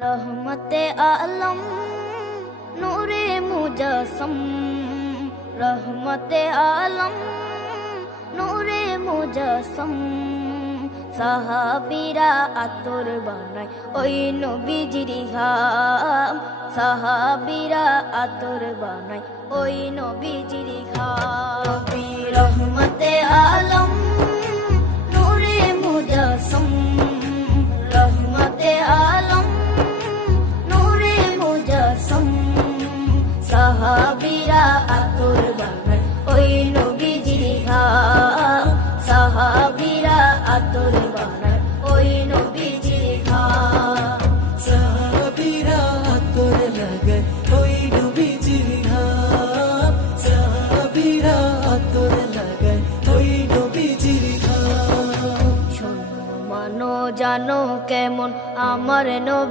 रहमते आलम नूरे मुजस्सम, रहमते आलम नूरे मुजस्सम। সাহাবীরা আতর বানায় ওই নবীজির ঘাম, সাহাবীরা আতর বানায় ওই নবীজির ঘাম। নবী রহমতে আলম নূরে মুজস্সম, রহমতে আলম নূরে মুজস্সম। সাহাবীরা আতর বানায় ওই নবীজির ঘাম, সাহাবীরা আতর বানায় ওই নবীজির ঘাম। সাহাবীরা আতর লাগায় ওই নবীজির ঘাম, সাহাবীরা আতর লাগায় ওই নবীজির ঘাম। শোনো মানো জানো কেমন আমার নবী।